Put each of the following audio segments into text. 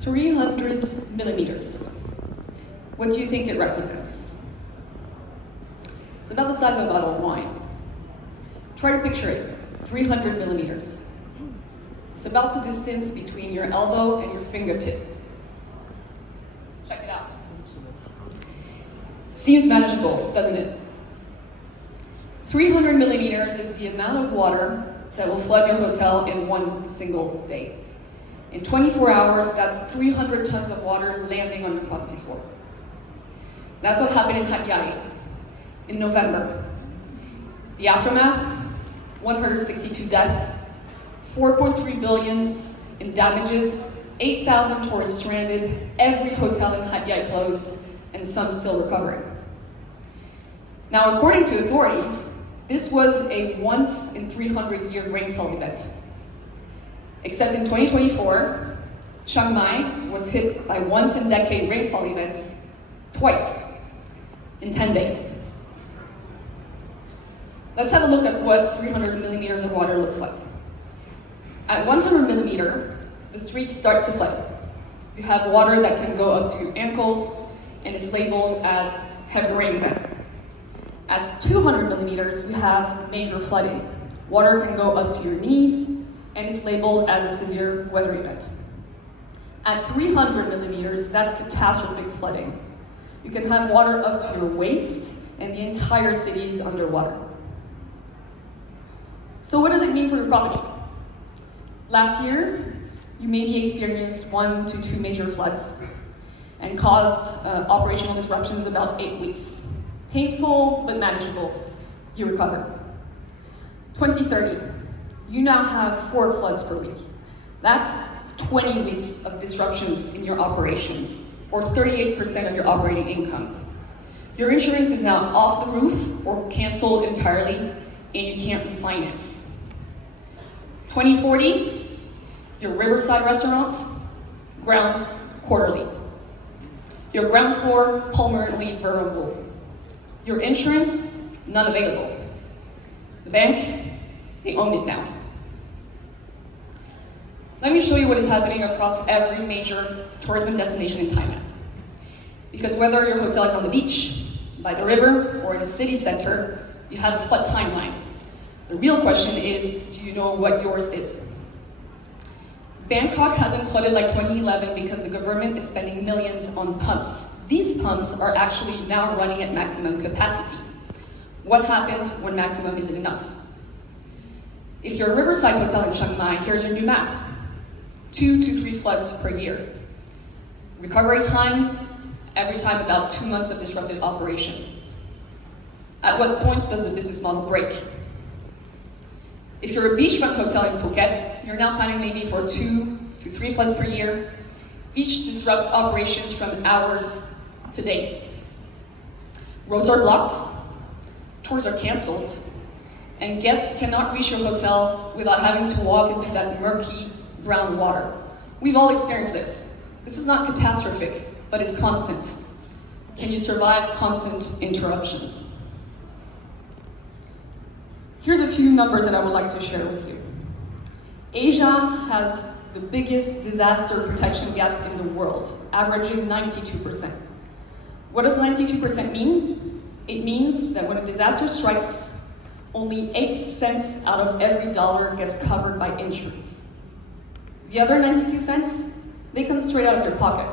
300 millimeters. What do you think it represents? It's about the size of a bottle of wine. Try to picture it, 300 millimeters. It's about the distance between your elbow and your fingertip. Check it out. Seems manageable, doesn't it? 300 millimeters is the amount of water that will flood your hotel in one single day. In 24 hours, that's 300 tons of water landing on your property floor. That's what happened in Hat Yai in November. The aftermath, 162 deaths, 4.3 billion in damages, 8,000 tourists stranded, every hotel in Hat Yai closed, and some still recovering. Now, according to authorities, this was a once in 300-year rainfall event. Except in 2024, Chiang Mai was hit by once-in-decade rainfall events twice in 10 days. Let's have a look at what 300 millimeters of water looks like. At 100 millimeter, the streets start to flood. You have water that can go up to your ankles, and it's labeled as heavy rain event. As 200 millimeters, you have major flooding. Water can go up to your knees, and it's labeled as a severe weather event. At 300 millimeters, that's catastrophic flooding. You can have water up to your waist, and the entire city is underwater. So what does it mean for your property? Last year, you maybe experienced 1 to 2 major floods and caused operational disruptions about 8 weeks. Painful, but manageable. You recovered. 2030, you now have 4 floods per week. That's 20 weeks of disruptions in your operations, or 38% of your operating income. Your insurance is now off the roof or canceled entirely, and you can't refinance. 2040, your riverside restaurant, grounds quarterly. Your ground floor permanently vulnerable. Your insurance, none available. The bank, they own it now. Let me show you what is happening across every major tourism destination in Thailand. Because whether your hotel is on the beach, by the river, or in a city center, you have a flood timeline. The real question is, do you know what yours is? Bangkok hasn't flooded like 2011 because the government is spending millions on pumps. These pumps are actually now running at maximum capacity. What happens when maximum isn't enough? If you're a riverside hotel in Chiang Mai, here's your new math. 2 to 3 floods per year. Recovery time, every time about 2 months of disrupted operations. At what point does the business model break? If you're a beachfront hotel in Phuket, you're now planning maybe for 2 to 3 floods per year. Each disrupts operations from hours to days. Roads are blocked, tours are canceled, and guests cannot reach your hotel without having to walk into that murky brown water. We've all experienced this. This is not catastrophic, but it's constant. Can you survive constant interruptions? Here's a few numbers that I would like to share with you. Asia has the biggest disaster protection gap in the world, averaging 92%. What does 92% mean? It means that when a disaster strikes, only 8 cents out of every dollar gets covered by insurance. The other 92 cents, they come straight out of your pocket.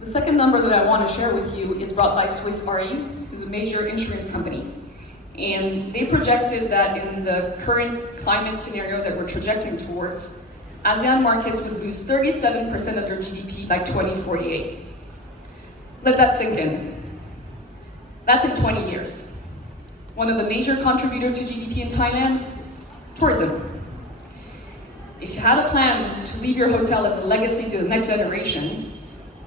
The second number that I want to share with you is brought by Swiss Re, who's a major insurance company. And they projected that in the current climate scenario that we're trajecting towards, ASEAN markets would lose 37% of their GDP by 2048. Let that sink in. That's in 20 years. One of the major contributors to GDP in Thailand, tourism. If you had a plan to leave your hotel as a legacy to the next generation,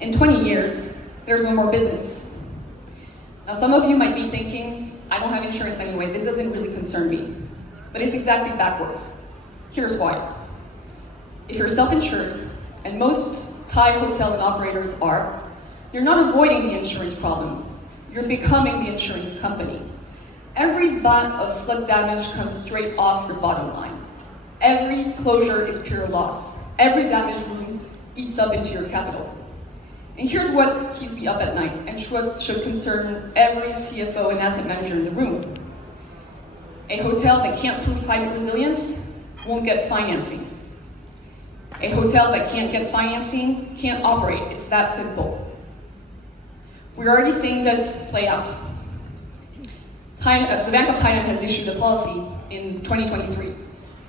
in 20 years, there's no more business. Now, some of you might be thinking, I don't have insurance anyway, this doesn't really concern me. But it's exactly backwards. Here's why. If you're self-insured, and most Thai hotel and operators are, you're not avoiding the insurance problem. You're becoming the insurance company. Every baht of flood damage comes straight off your bottom line. Every closure is pure loss. Every damaged room eats up into your capital. And here's what keeps me up at night, and what should concern every CFO and asset manager in the room. A hotel that can't prove climate resilience won't get financing. A hotel that can't get financing can't operate. It's that simple. We're already seeing this play out. The Bank of Thailand has issued a policy in 2023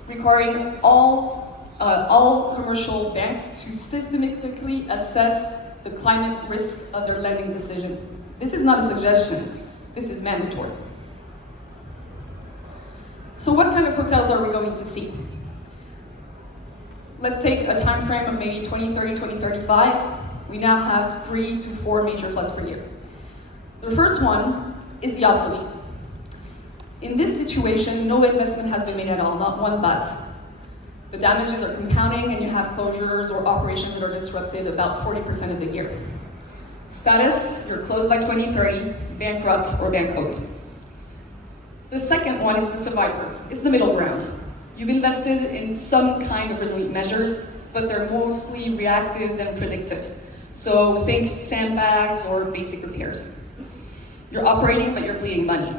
requiring all commercial banks to systematically assess the climate risk of their lending decision. This is not a suggestion. This is mandatory. So what kind of hotels are we going to see? Let's take a time frame of maybe 2030, 2035. We now have 3 to 4 major floods per year. The first one is the obsolete. In this situation, no investment has been made at all, not one baht. The damages are compounding and you have closures or operations that are disrupted about 40% of the year. Status, you're closed by 2030, bankrupt or bank owed. The second one is the survivor. It's the middle ground. You've invested in some kind of resilient measures, but they're mostly reactive than predictive. So think sandbags or basic repairs. You're operating, but you're bleeding money.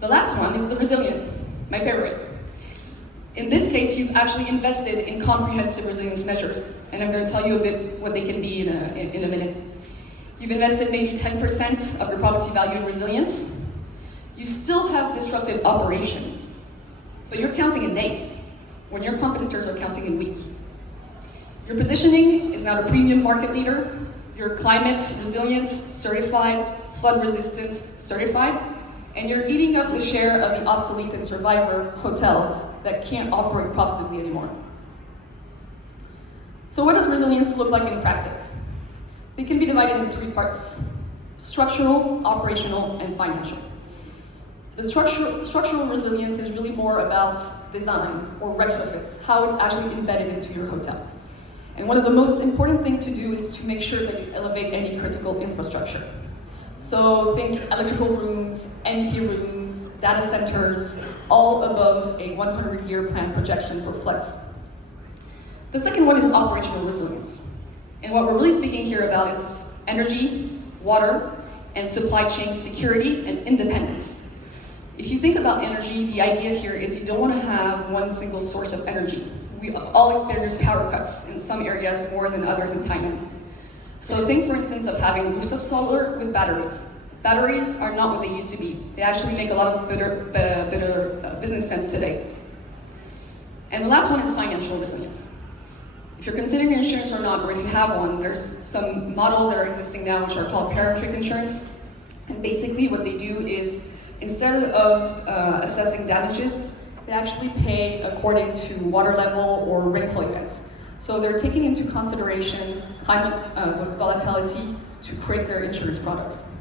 The last one is the resilient, my favorite. In this case, you've actually invested in comprehensive resilience measures, and I'm going to tell you a bit what they can be in a minute. You've invested maybe 10% of your property value in resilience. You still have disrupted operations, but you're counting in days, when your competitors are counting in weeks. Your positioning is now a premium market leader. You're climate resilient, certified, flood resistant, certified, and you're eating up the share of the obsolete and survivor hotels that can't operate profitably anymore. So what does resilience look like in practice? It can be divided in 3 parts: structural, operational, and financial. The structural resilience is really more about design or retrofits, how it's actually embedded into your hotel. And one of the most important things to do is to make sure that you elevate any critical infrastructure. So think electrical rooms, NP rooms, data centers, all above a 100-year plan projection for floods. The second one is operational resilience. And what we're really speaking here about is energy, water, and supply chain security and independence. If you think about energy, the idea here is you don't want to have one single source of energy. We have all experienced power cuts in some areas more than others in Thailand. So think, for instance, of having rooftop solar with batteries. Batteries are not what they used to be. They actually make a lot of better business sense today. And the last one is financial resilience. If you're considering insurance or not, or if you have one, there's some models that are existing now which are called parametric insurance. And basically what they do is, instead of assessing damages, they actually pay according to water level or rainfall events. So they're taking into consideration climate volatility to create their insurance products.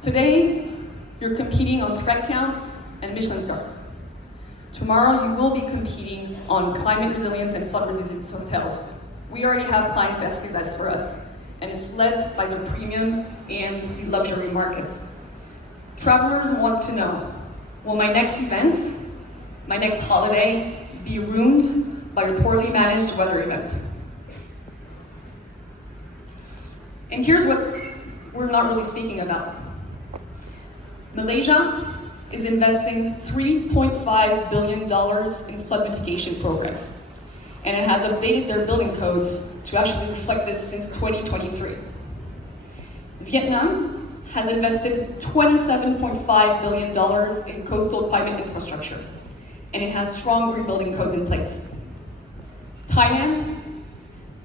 Today, you're competing on threat counts and Michelin stars. Tomorrow, you will be competing on climate resilience and flood resilience hotels. We already have clients asking this for us, and it's led by the premium and the luxury markets. Travelers want to know, will my next event, my next holiday, be ruined by a poorly managed weather event? And here's what we're not really speaking about. Malaysia is investing $3.5 billion in flood mitigation programs, and it has updated their building codes to actually reflect this since 2023. Vietnam has invested $27.5 billion in coastal climate infrastructure, and it has strong rebuilding codes in place. Thailand,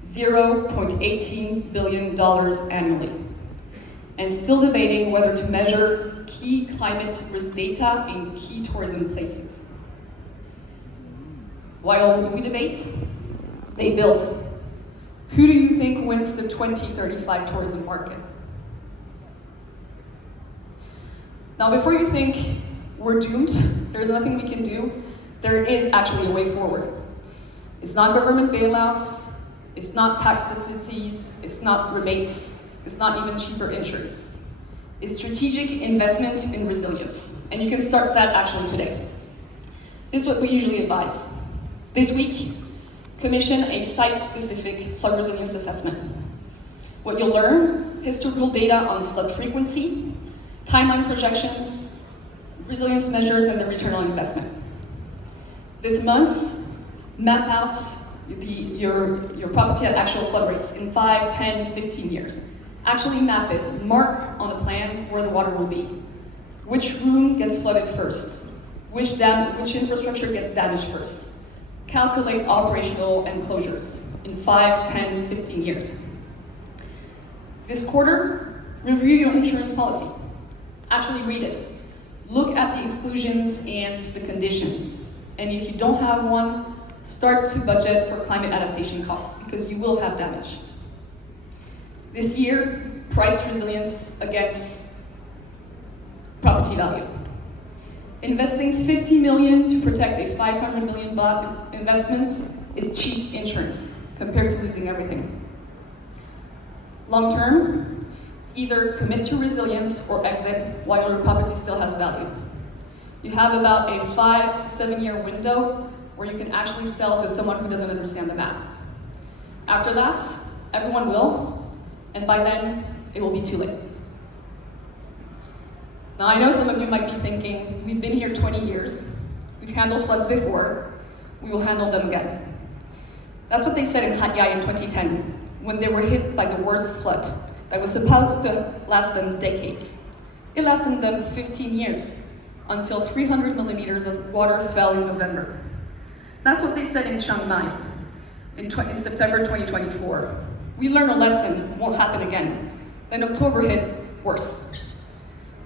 $0.18 billion annually, and still debating whether to measure key climate risk data in key tourism places. While we debate, they build. Who do you think wins the 2035 tourism market? Now, before you think we're doomed, there's nothing we can do, there is actually a way forward. It's not government bailouts, it's not tax subsidies, it's not rebates, it's not even cheaper insurance. It's strategic investment in resilience, and you can start that actually today. This is what we usually advise. This week, commission a site-specific flood resilience assessment. What you'll learn: historical data on flood frequency, timeline projections, resilience measures, and the return on investment. With months, map out your property at actual flood rates in 5, 10, 15 years. Actually map it, mark on a plan where the water will be. Which room gets flooded first? Which infrastructure gets damaged first? Calculate operational enclosures in 5, 10, 15 years. This quarter, review your insurance policy. Actually read it. Look at the exclusions and the conditions. And if you don't have one, start to budget for climate adaptation costs, because you will have damage. This year, price resilience against property value. Investing 50 million to protect a 500 million baht investment is cheap insurance compared to losing everything. Long term, either commit to resilience or exit while your property still has value. You have about a 5 to 7 year window where you can actually sell to someone who doesn't understand the math. After that, everyone will, and by then, it will be too late. Now, I know some of you might be thinking, we've been here 20 years, we've handled floods before, we will handle them again. That's what they said in Hat Yai in 2010, when they were hit by the worst flood that was supposed to last them decades. It lasted them 15 years, until 300 millimeters of water fell in November. That's what they said in Chiang Mai in September 2024. We learned a lesson, it won't happen again. Then October hit, worse.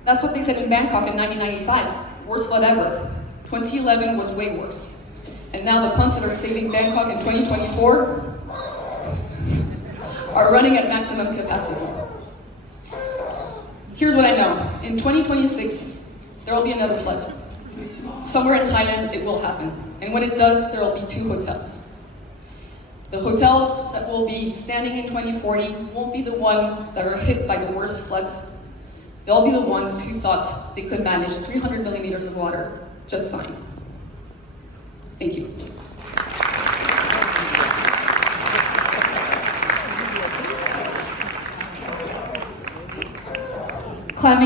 That's what they said in Bangkok in 1995, worst flood ever. 2011 was way worse. And now the pumps that are saving Bangkok in 2024 are running at maximum capacity. Here's what I know. In 2026, there will be another flood. Somewhere in Thailand, it will happen. And when it does, there will be 2 hotels. The hotels that will be standing in 2040 won't be the ones that are hit by the worst floods. They'll be the ones who thought they could manage 300 millimeters of water just fine. Thank you.